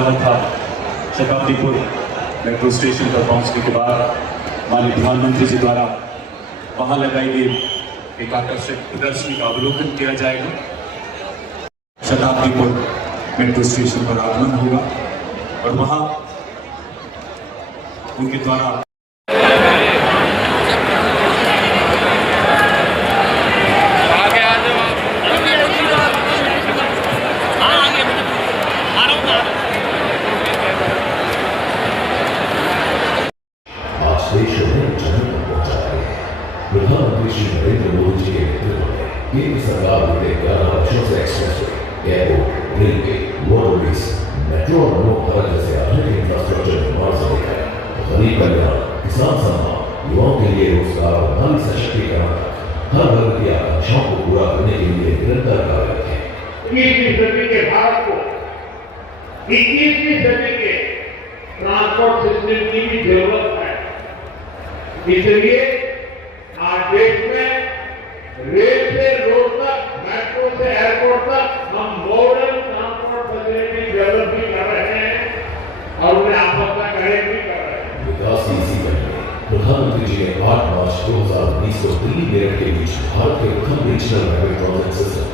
रहा था। शताब्दीपुर metro station पर पहुंचने के बाद माननीय प्रधानमंत्री जी द्वारा वहां लगाई गई एक आकर्षक प्रदर्शनी का अवलोकन किया जाएगा। शताब्दीपुर मेट्रो स्टेशन पर आगमन होगा और वहां उनके द्वारा प्रधानमंत्री श्री नरेंद्र मोदी जी के नेतृत्व में केंद्र सरकार बीते 11 वर्षों से expressway, airport, railway, waterways, metro और नमो भारत जैसे आधुनिक इंफ्रास्ट्रक्चर निर्माण से लेकर गरीब कल्याण, किसान सम्मान, युवाओं के लिए रोजगार और नारी सशक्तिकरण तक हर वर्ग की आकांक्षाओं को पूरा करने के लिए निरंतर कार्यरत है। 21वीं सदी के भारत को 21वीं सदी के ट्रांसपोर्ट सिस्टम की भी जरूरत है। इसलिए आज देश में रेल से रोड तक, मेट्रो से एयरपोर्ट तक हम मॉडर्न ट्रांसपोर्ट फैसिलिटी डेवलप भी कर रहे हैं और उन्हें आपस में कनेक्ट भी कर रहे हैं। विकास की इसी कड़ी में प्रधानमंत्री जी ने 8 मार्च 2019 को दिल्ली मेरठ के बीच भारत के प्रथम रीजनल रैपिड ट्रांजिट सिस्टम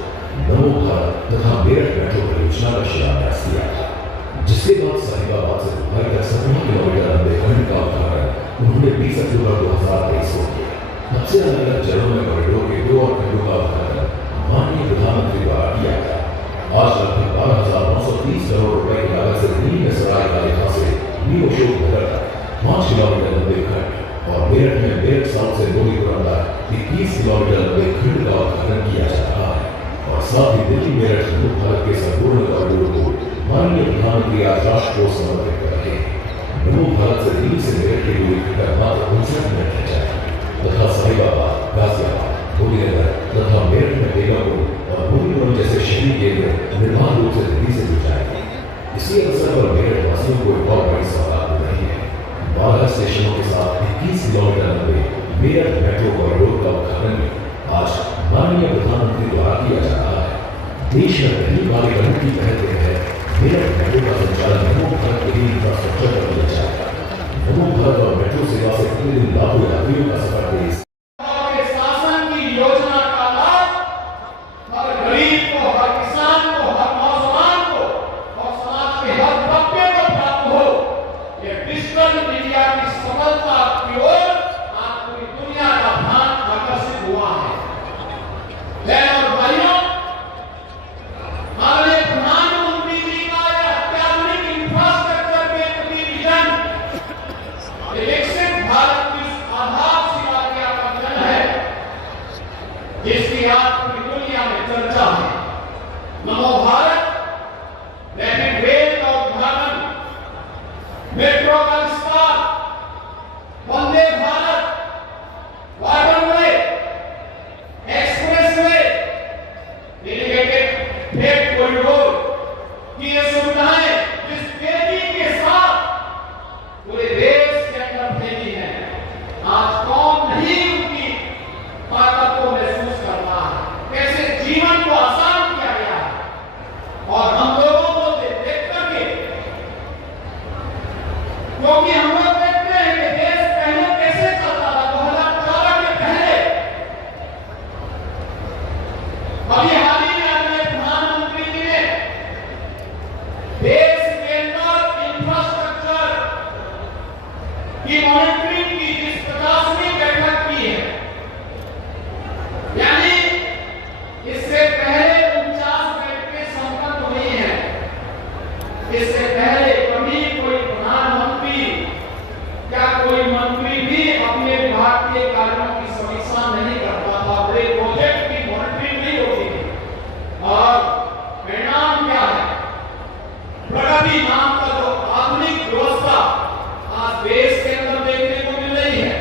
नमो भारत तथा मेरठ मेट्रो परियोजना का शिलान्यास किया था, जिसके बाद साहिबाबाद से दुबई तक 17 किलोमीटर लंबे खंड का उद्घाटन उन्होंने 20 अक्टूबर 2023 को किया। सबसे अलग अलग चरणों में कॉरिडोर के 2 और खंडों का उद्घाटन माननीय प्रधानमंत्री द्वारा किया गया। आज लगभग 12,930 करोड़ रुपए की लागत से दिल्ली में सराय कालेखा से न्यू अशोक नगर तक 5 किलोमीटर लंबे खंड और मेरठ में मेरठ साउथ से मोदीपुरम तक 21 किलोमीटर लंबे खंड का उद्घाटन किया जा रहा है और साथ ही दिल्ली मेरठ नमो भारत के संपूर्ण कॉरिडोर को माननीय प्रधानमंत्री आज राष्ट्र को समर्पित कर रहे हैं। नमो भारत से दिल्ली से मेरठ की दूरी घटकर मात्र 59 मिनट रह जाएगी तथा साहिबाबाद, गाजियाबाद, भूमिनगर तथा मेरठ में बेगमपुर और मोदीपुरम जैसे शहरी केंद्र निर्बाध रूप से दिल्ली से जुड़ जाएंगे। इसी अवसर पर मेरठ वासियों को एक और बड़ी सौगात मिल रही है। 12 स्टेशनों के साथ 21 किलोमीटर लंबे मेरठ मेट्रो कॉरिडोर का उद्घाटन भी आज माननीय प्रधानमंत्री द्वारा किया जा रहा है। देश में पहली बार एक अनूठी पहल के तहत मेरठ मेट्रो का संचालन नमो भारत के लिए इंफ्रास्ट्रक्चर पर किया जाएगा। नमो भारत और मेट्रो सेवा से प्रतिदिन लाखों यात्रियों का सफर तेज शासन की योजना का लाभ हर गरीब को, हर किसान को, हर नौजवान को और समाज के हर तबके को प्राप्त हो। ये डिजिटल इंडिया की सफलता की ओर आज पूरी दुनिया का ध्यान आकर्षित हुआ है। बहनों और भाइयों, माननीय प्रधानमंत्री जी का यह अत्याधुनिक इंफ्रास्ट्रक्चर के प्रति विजन विकसित भारत की आधारशिला का विजन है, जिसकी आज पूरी दुनिया में चर्चा है। नमो भारत, रैपिड रेल का उद्घाटन, मेट्रो का विस्तार, Vande Bharat, waterway, expressway, dedicated freight corridor की ये सुविधाएं जिस तेजी के साथ पूरे देश के अंदर फैली है, आज कौन नहीं उनकी ताकत को महसूस करता है, कैसे जीवन को आसान किया गया है। और हम लोगों को देख करके, क्योंकि हम लोग देखते हैं कि देश पहले कैसे चलता था 2014 के पहले। अभी हाल ही में अपने प्रधानमंत्री जी ने देश के अंदर इंफ्रास्ट्रक्चर की मॉनिटरिंग की जिस 50वीं बैठक की है, यानी इससे पहले 49 बैठकें संपन्न हुई हैं। इससे पहले कभी कोई प्रधानमंत्री या कोई मंत्री भी अपने विभाग के कार्यों की समीक्षा नहीं करता था, बड़े प्रोजेक्ट की मॉनिटरिंग नहीं होती थी। और परिणाम क्या है? प्रगति नाम का जो आधुनिक व्यवस्था आज देश के अंदर देखने को मिल रही है,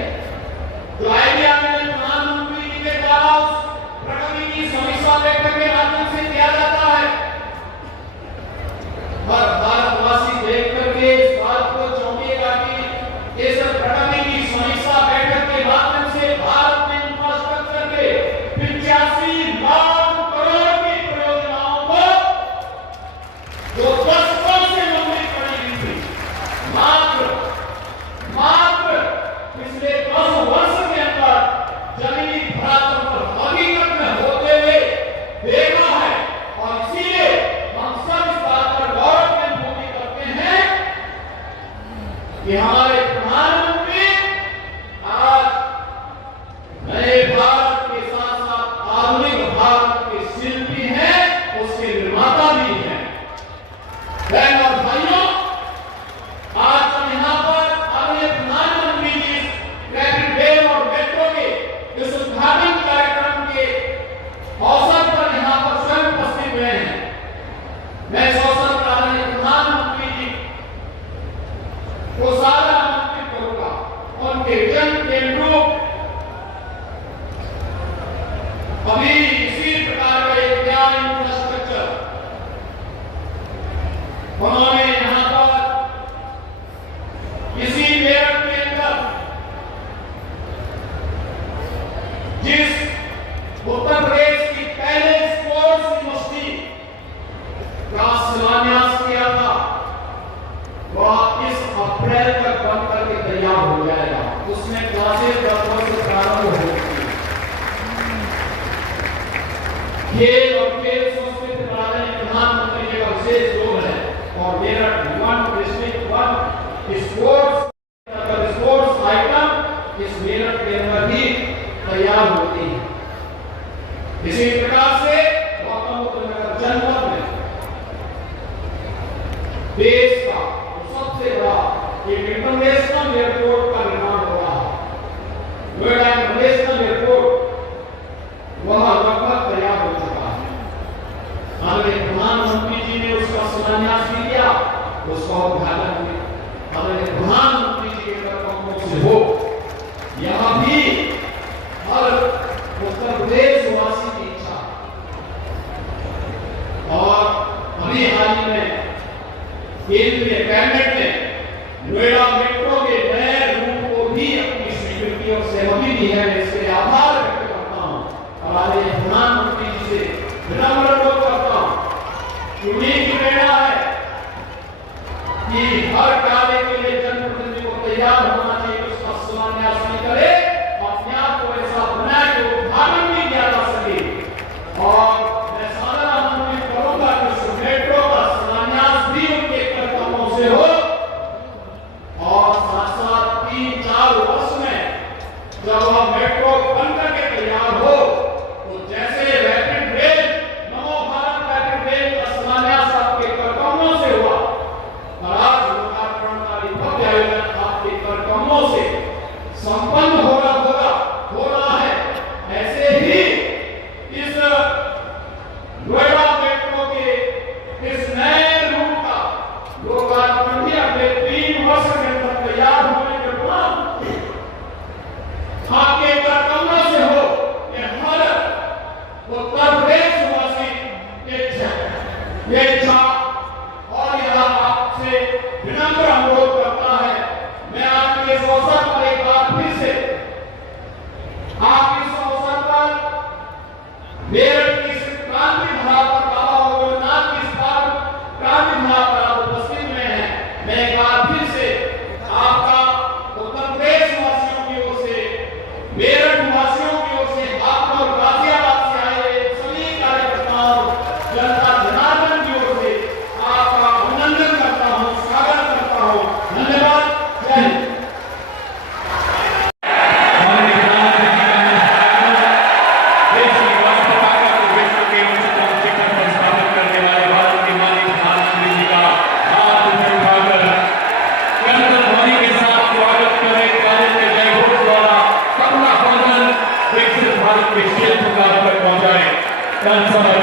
नए भारत के साथ साथ आधुनिक भारत के शिल्पी हैं, उसके निर्माता भी हैं। बहन और भाइयों, आज हम यहाँ पर अपने प्रधानमंत्री जी रैपिड रेल और मेट्रो के इस उद्घाटन कार्यक्रम के अवसर पर यहाँ पर स्वयं उपस्थित हुए हैं। मैं इस अवसर पर आदरणीय प्रधानमंत्री जी को सारा आमंत्रित करूंगा, उनके जन केंद्रों अभी इसी प्रकार का एक नया इंफ्रास्ट्रक्चर उन्होंने यहाँ पर इसी मेरठ के अंदर जिस उत्तर प्रदेश की पहले स्पोर्ट्स यूनिवर्सिटी का शिलान्यास किया था, वह इस अप्रैल तक बन करके तैयार हो जाएगा। उसमें क्लासेस 10 से प्रारंभ हो चुकी है। खेल और खेल संस्कृति पर प्रधानमंत्री जी का विशेष जोर है और मेरठ डिस्ट्रिक्ट स्पोर्ट्स आइटम इस मेरठ के अंदर ही तैयार होती है। इसी प्रकार से गौतम बुद्ध नगर जनपद में देश का सबसे बड़ा एक इंटरनेशनल एयरपोर्ट का निर्माण हो रहा है। नोएडा इंटरनेशनल एयरपोर्ट वह लगभग तैयार हो चुका है। आदरणीय प्रधानमंत्री जी ने उसका शिलान्यास भी किया, उसका उद्घाटन भी आदरणीय प्रधानमंत्री जी के कर्तव्यों से हो। यह भी हर उत्तर प्रदेश वासी की इच्छा और अभी हाल ही में केंद्रीय कैबिनेट ने नोएडा मेट्रो के नए रूप को भी अपनी स्वीकृति और सहमति दी है। इसके आभार व्यक्त करता हूं और आदरणीय प्रधानमंत्री जी से विनम्र अनुरोध करता हूं। उम्मीद की प्रेरणा है कि हर कार्य के लिए जनप्रतिनिधि को तैयार होना चाहिए, उसका शिलान्यास भी करे, अपने आप को ऐसा बनाए कि उद्घाटन भी किया जा सके। और मैं सारा आमंत्रित करूंगा कि इस मेट्रो का शिलान्यास भी उनके कर्तव्यों से हो और साथ साथ 3-4 वर्ष में जब वह मेट्रो बनकर के तैयार हो तो जैसे रैपिड रेल, नमो भारत रैपिड रेल का शिलान्यास आपके कर्तव्यों से हुआ और आज लोकार्पणकारी भव्य आयोजन आपके कर्तव्यों से संपन्न हो रहा है। ऐसे ही इस नोएडा मेट्रो के इस नए रूप का लोकार्पण भी अगले 3 वर्ष के अंदर तैयार होने के बाद आपके कर्तव्यों से हो। ये हर उत्तर प्रदेश वासी ये इच्छा और यह आपसे विनम्र अनुरोध करता है। मैं आपके इस अवसर पर एक बार फिर से आप इस अवसर पर मेरठ की क्रांति धारा पर बाबा रघुनाथ की क्रांति धारा पर आप उपस्थित में हैं। मैं एक बार फिर से आपका उत्तर प्रदेश वासियों की ओर से, मेरठ वासियों की ओर से, आप और गाजियाबाद से आए हुए सभी कार्यकर्ताओं, जनता जनार्दन की ओर से आपका अभिनंदन करता हूं, स्वागत करता हूं। धन्यवाद। जय हिंद। That's